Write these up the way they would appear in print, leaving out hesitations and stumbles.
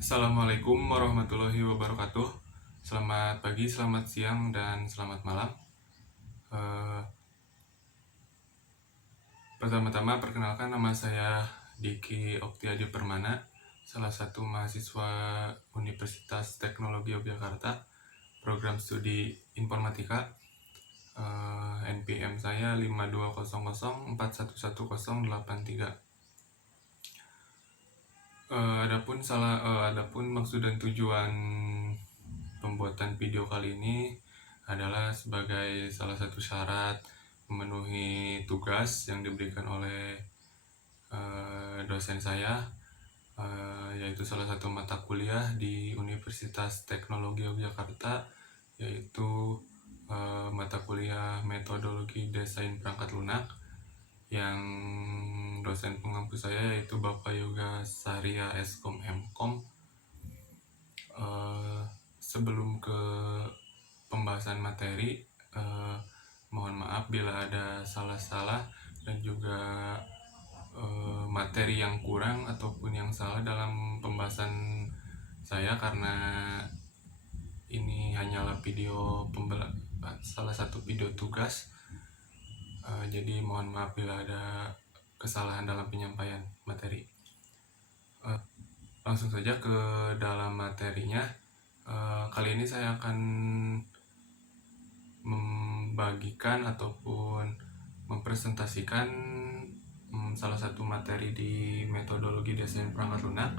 Assalamualaikum warahmatullahi wabarakatuh. Selamat pagi, selamat siang, dan selamat malam. Eh, Pertama-tama perkenalkan, nama saya Diki Oktiadi Permana, salah satu mahasiswa Universitas Teknologi Yogyakarta, program studi Informatika. NPM saya 5200411083. Adapun maksud dan tujuan pembuatan video kali ini adalah sebagai salah satu syarat memenuhi tugas yang diberikan oleh dosen saya, yaitu salah satu mata kuliah di Universitas Teknologi Yogyakarta, yaitu mata kuliah metodologi desain perangkat lunak, yang dosen pengampu saya yaitu Bapak Yoga Saria Eskom Mkom. Sebelum ke pembahasan materi, mohon maaf bila ada salah-salah dan juga materi yang kurang ataupun yang salah dalam pembahasan saya, karena ini hanyalah salah satu video tugas. Jadi mohon maaf bila ada kesalahan dalam penyampaian materi. Langsung saja ke dalam materinya. Kali ini saya akan membagikan ataupun mempresentasikan salah satu materi di metodologi desain perangkat lunak,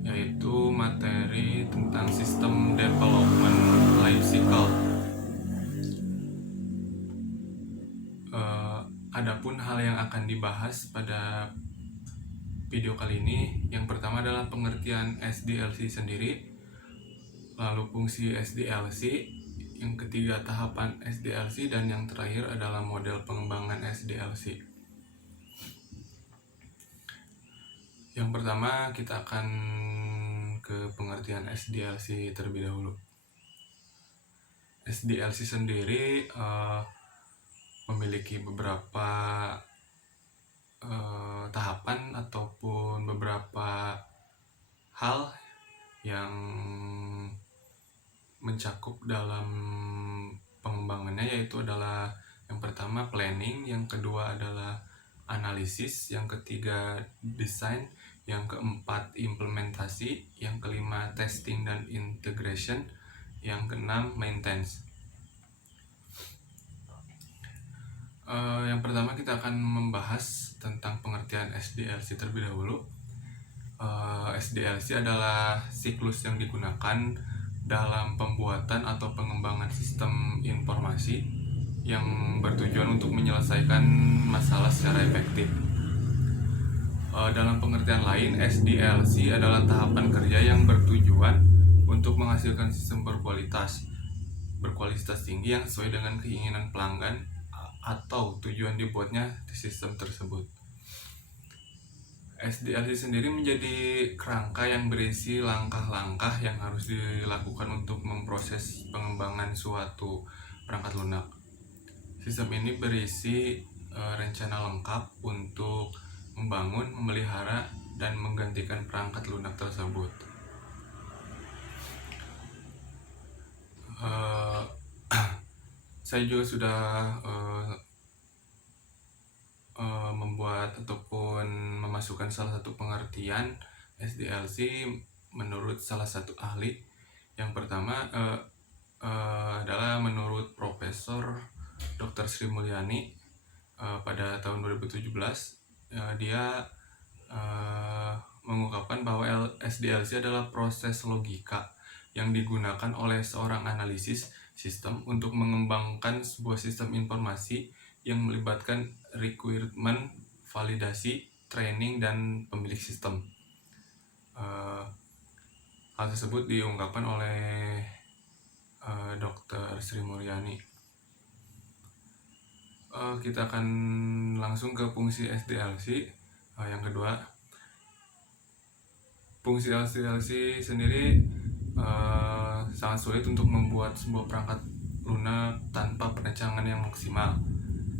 yaitu materi tentang sistem development life cycle. Adapun hal yang akan dibahas pada video kali ini, yang pertama adalah pengertian SDLC sendiri, lalu fungsi SDLC, yang ketiga tahapan SDLC, dan yang terakhir adalah model pengembangan SDLC. Yang pertama kita akan ke pengertian SDLC terlebih dahulu. SDLC sendiri memiliki beberapa tahapan ataupun beberapa hal yang mencakup dalam pengembangannya, yaitu adalah yang pertama planning, yang kedua adalah analisis, yang ketiga desain, yang keempat implementasi, yang kelima testing dan integration, yang keenam maintenance. Yang pertama kita akan membahas tentang pengertian SDLC terlebih dahulu. SDLC adalah siklus yang digunakan dalam pembuatan atau pengembangan sistem informasi yang bertujuan untuk menyelesaikan masalah secara efektif. Dalam pengertian lain, SDLC adalah tahapan kerja yang bertujuan untuk menghasilkan sistem berkualitas tinggi yang sesuai dengan keinginan pelanggan atau tujuan dibuatnya di sistem tersebut. SDLC sendiri menjadi kerangka yang berisi langkah-langkah yang harus dilakukan untuk memproses pengembangan suatu perangkat lunak. Sistem ini berisi rencana lengkap untuk membangun, memelihara, dan menggantikan perangkat lunak tersebut. Saya juga sudah membuat ataupun memasukkan salah satu pengertian SDLC menurut salah satu ahli. Yang pertama adalah menurut Profesor Dr. Sri Mulyani pada tahun 2017. Dia mengungkapkan bahwa SDLC adalah proses logika yang digunakan oleh seorang analisis sistem untuk mengembangkan sebuah sistem informasi yang melibatkan requirement, validasi, training, dan pemilik sistem. Hal tersebut diungkapkan oleh Dr. Sri Mulyani. Kita akan langsung ke fungsi SDLC. Yang kedua, fungsi SDLC sendiri sangat sulit untuk membuat sebuah perangkat lunak tanpa perencanaan yang maksimal.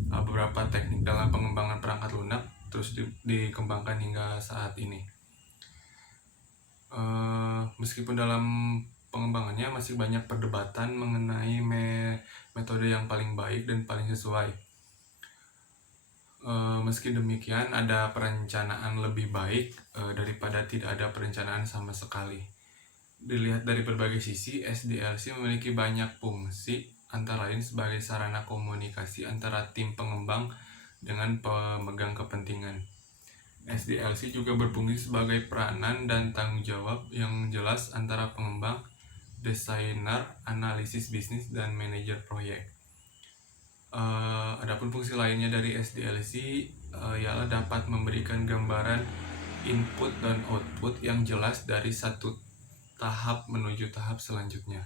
Beberapa teknik dalam pengembangan perangkat lunak terus dikembangkan hingga saat ini. Meskipun dalam pengembangannya masih banyak perdebatan mengenai metode yang paling baik dan paling sesuai. Meski demikian, ada perencanaan lebih baik daripada tidak ada perencanaan sama sekali. Dilihat dari berbagai sisi, SDLC memiliki banyak fungsi, antara lain sebagai sarana komunikasi antara tim pengembang dengan pemegang kepentingan. SDLC juga berfungsi sebagai peranan dan tanggung jawab yang jelas antara pengembang, desainer, analisis bisnis, dan manajer proyek. Adapun fungsi lainnya dari SDLC ialah dapat memberikan gambaran input dan output yang jelas dari satu tahap menuju tahap selanjutnya.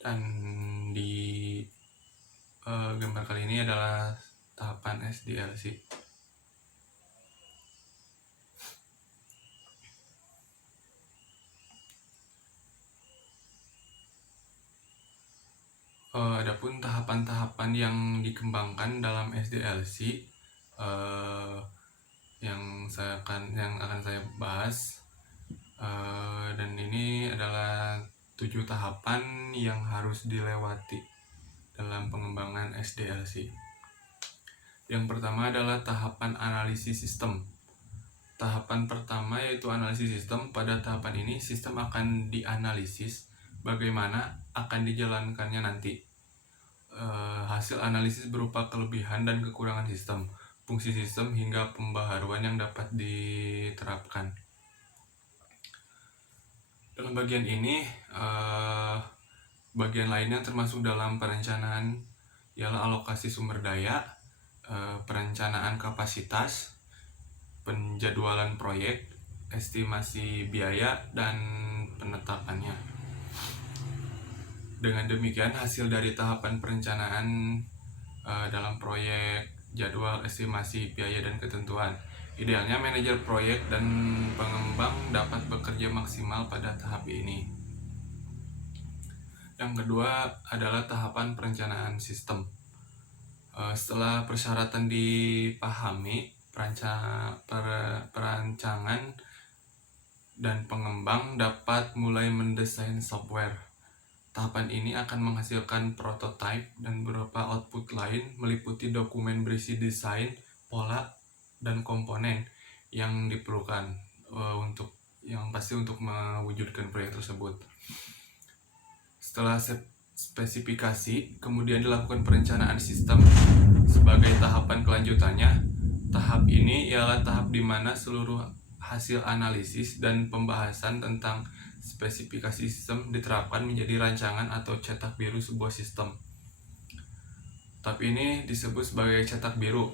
Dan di gambar kali ini adalah tahapan SDLC. Adapun tahapan-tahapan yang dikembangkan dalam SDLC yang akan saya bahas, dan ini adalah 7 tahapan yang harus dilewati dalam pengembangan SDLC. Yang pertama adalah tahapan analisis sistem. Tahapan pertama yaitu analisis sistem. Pada tahapan ini sistem akan dianalisis bagaimana akan dijalankannya nanti. Hasil analisis berupa kelebihan dan kekurangan sistem, fungsi sistem, hingga pembaharuan yang dapat diterapkan. Dalam bagian ini, bagian lainnya termasuk dalam perencanaan ialah alokasi sumber daya, perencanaan kapasitas, penjadwalan proyek, estimasi biaya, dan penetapannya. Dengan demikian, hasil dari tahapan perencanaan dalam proyek, jadwal, estimasi biaya, dan ketentuan. Idealnya manajer proyek dan pengembang dapat bekerja maksimal pada tahap ini. Yang kedua adalah tahapan perencanaan sistem. Setelah persyaratan dipahami, perancangan dan pengembang dapat mulai mendesain software. Tahapan ini akan menghasilkan prototipe dan beberapa output lain meliputi dokumen berisi desain, pola, dan komponen yang diperlukan untuk mewujudkan proyek tersebut. Setelah spesifikasi, kemudian dilakukan perencanaan sistem sebagai tahapan kelanjutannya. Tahap ini ialah tahap di mana seluruh hasil analisis dan pembahasan tentang spesifikasi sistem diterapkan menjadi rancangan atau cetak biru sebuah sistem. Tahap ini disebut sebagai cetak biru,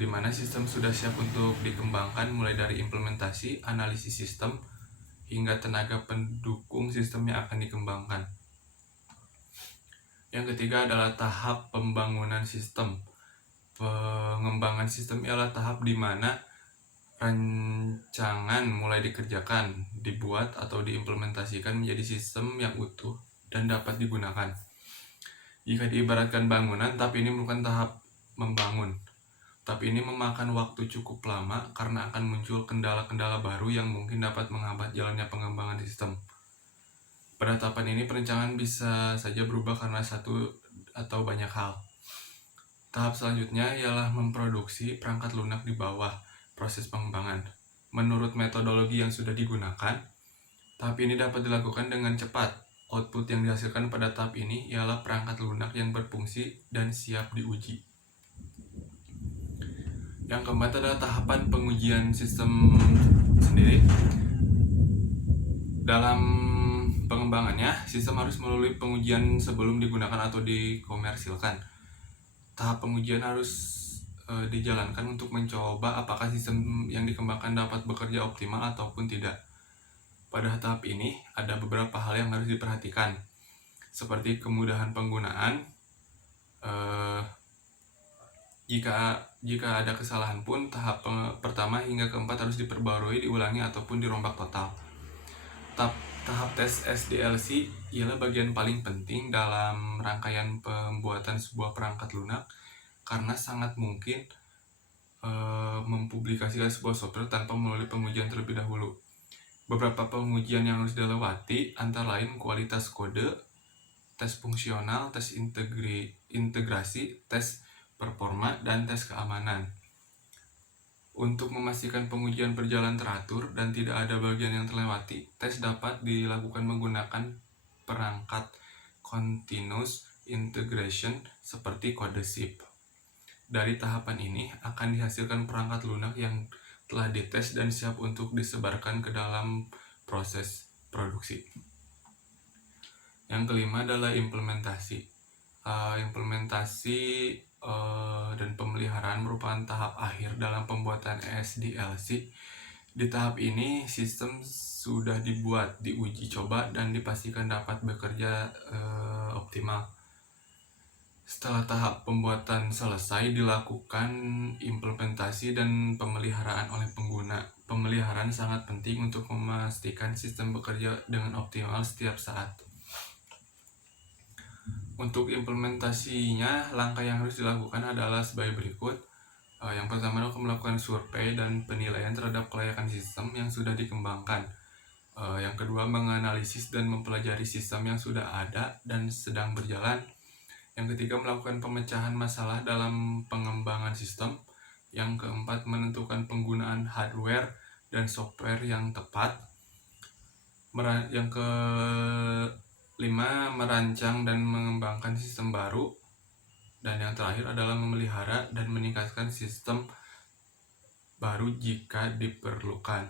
di mana sistem sudah siap untuk dikembangkan mulai dari implementasi, analisis sistem, hingga tenaga pendukung sistem yang akan dikembangkan. Yang ketiga adalah tahap pembangunan sistem. Pengembangan sistem ialah tahap di mana rancangan mulai dikerjakan, dibuat, atau diimplementasikan menjadi sistem yang utuh dan dapat digunakan. Jika diibaratkan bangunan, tahap ini merupakan tahap membangun. Tahap ini memakan waktu cukup lama karena akan muncul kendala-kendala baru yang mungkin dapat menghambat jalannya pengembangan sistem. Pada tahapan ini, perencanaan bisa saja berubah karena satu atau banyak hal. Tahap selanjutnya ialah memproduksi perangkat lunak di bawah proses pengembangan. Menurut metodologi yang sudah digunakan, tahap ini dapat dilakukan dengan cepat. Output yang dihasilkan pada tahap ini ialah perangkat lunak yang berfungsi dan siap diuji. Yang keempat adalah tahapan pengujian sistem sendiri. Dalam pengembangannya, sistem harus melalui pengujian sebelum digunakan atau dikomersilkan. Tahap pengujian harus dijalankan untuk mencoba apakah sistem yang dikembangkan dapat bekerja optimal ataupun tidak. Pada tahap ini, ada beberapa hal yang harus diperhatikan, seperti kemudahan penggunaan. Jika ada kesalahan pun, tahap pertama hingga keempat harus diperbarui, diulangi, ataupun dirombak total. Tahap tes SDLC ialah bagian paling penting dalam rangkaian pembuatan sebuah perangkat lunak, karena sangat mungkin mempublikasikan sebuah software tanpa melalui pengujian terlebih dahulu. Beberapa pengujian yang harus dilewati antara lain kualitas kode, tes fungsional, tes integrasi, tes performa, dan tes keamanan. Untuk memastikan pengujian berjalan teratur dan tidak ada bagian yang terlewati, tes dapat dilakukan menggunakan perangkat continuous integration seperti kode SIP. Dari tahapan ini akan dihasilkan perangkat lunak yang telah dites dan siap untuk disebarkan ke dalam proses produksi. Yang kelima adalah implementasi. Implementasi dan pemeliharaan merupakan tahap akhir dalam pembuatan SDLC. Di tahap ini, sistem sudah dibuat, diuji coba, dan dipastikan dapat bekerja optimal. Setelah tahap pembuatan selesai, dilakukan implementasi dan pemeliharaan oleh pengguna. Pemeliharaan sangat penting untuk memastikan sistem bekerja dengan optimal setiap saat. Untuk implementasinya, langkah yang harus dilakukan adalah sebagai berikut. Yang pertama adalah melakukan survei dan penilaian terhadap kelayakan sistem yang sudah dikembangkan. Yang kedua, menganalisis dan mempelajari sistem yang sudah ada dan sedang berjalan. Yang ketiga, melakukan pemecahan masalah dalam pengembangan sistem. Yang keempat, menentukan penggunaan hardware dan software yang tepat. Yang kelima, merancang dan mengembangkan sistem baru. Dan yang terakhir adalah memelihara dan meningkatkan sistem baru jika diperlukan.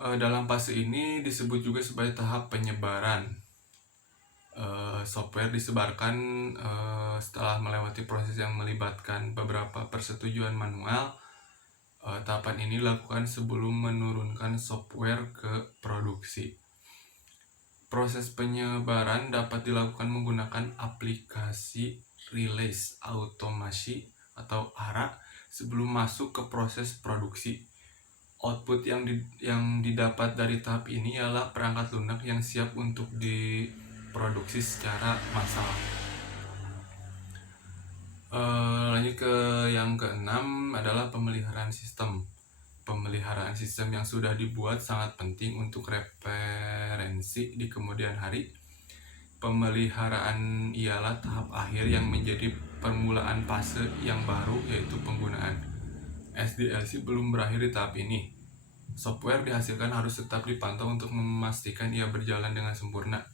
Dalam fase ini disebut juga sebagai tahap penyebaran. Software disebarkan setelah melewati proses yang melibatkan beberapa persetujuan manual. Tahapan ini dilakukan sebelum menurunkan software ke produksi. Proses penyebaran dapat dilakukan menggunakan aplikasi release automasi atau ARA sebelum masuk ke proses produksi. Output yang didapat dari tahap ini ialah perangkat lunak yang siap untuk diproduksi secara massal. Lanjut ke yang keenam adalah pemeliharaan sistem. Pemeliharaan sistem yang sudah dibuat sangat penting untuk referensi di kemudian hari. Pemeliharaan ialah tahap akhir yang menjadi permulaan fase yang baru, yaitu penggunaan. SDLC belum berakhir di tahap ini. Software dihasilkan harus tetap dipantau untuk memastikan ia berjalan dengan sempurna.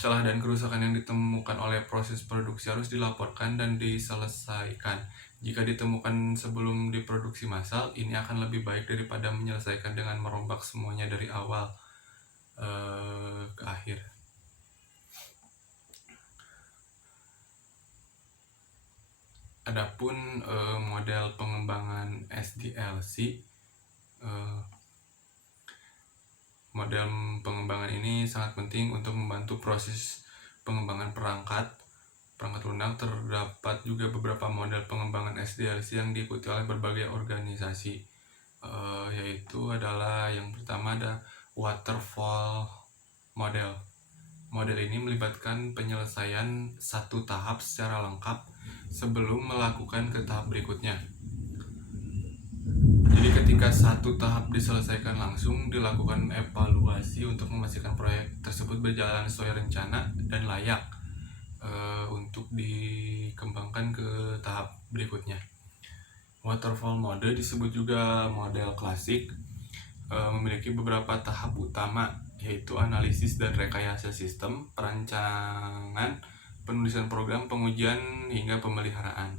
Celah dan kerusakan yang ditemukan oleh proses produksi harus dilaporkan dan diselesaikan. Jika ditemukan sebelum diproduksi massal, ini akan lebih baik daripada menyelesaikan dengan merombak semuanya dari awal ke akhir. Adapun model pengembangan SDLC, model pengembangan ini sangat penting untuk membantu proses pengembangan perangkat lunak. Terdapat juga beberapa model pengembangan SDLC yang diikuti oleh berbagai organisasi, yaitu adalah yang pertama ada waterfall model. Model ini melibatkan penyelesaian satu tahap secara lengkap sebelum melakukan ke tahap berikutnya. Jadi ketika satu tahap diselesaikan langsung, dilakukan evaluasi untuk memastikan proyek tersebut berjalan sesuai rencana dan layak untuk dikembangkan ke tahap berikutnya. Waterfall model disebut juga model klasik, memiliki beberapa tahap utama, yaitu analisis dan rekayasa sistem, perancangan, penulisan program, pengujian, hingga pemeliharaan.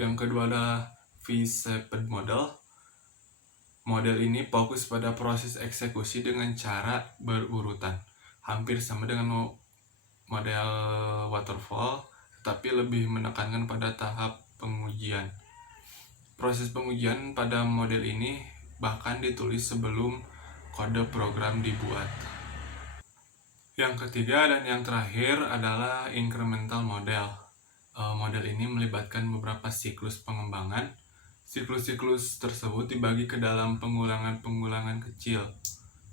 Yang kedua adalah V-shaped model. Model ini fokus pada proses eksekusi dengan cara berurutan, hampir sama dengan model waterfall, tetapi lebih menekankan pada tahap pengujian. Proses pengujian pada model ini bahkan ditulis sebelum kode program dibuat. Yang ketiga dan yang terakhir adalah incremental model. Model ini melibatkan beberapa siklus pengembangan. Siklus-siklus tersebut dibagi ke dalam pengulangan-pengulangan kecil.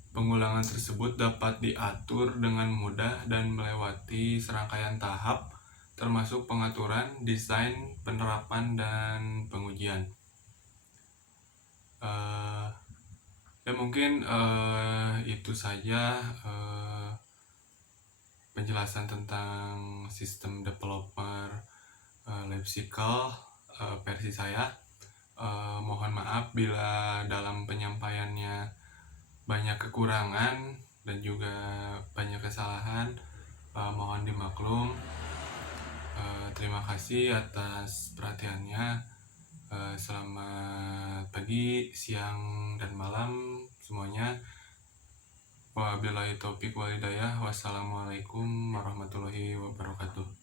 Pengulangan tersebut dapat diatur dengan mudah dan melewati serangkaian tahap termasuk pengaturan, desain, penerapan, dan pengujian. Ya mungkin itu saja penjelasan tentang sistem developer Life versi saya. Mohon maaf bila dalam penyampaiannya banyak kekurangan dan juga banyak kesalahan. Mohon dimaklum. Terima kasih atas perhatiannya. Selamat pagi, siang, dan malam semuanya. Wabillahi taufiq wal hidayah. Wassalamualaikum warahmatullahi wabarakatuh.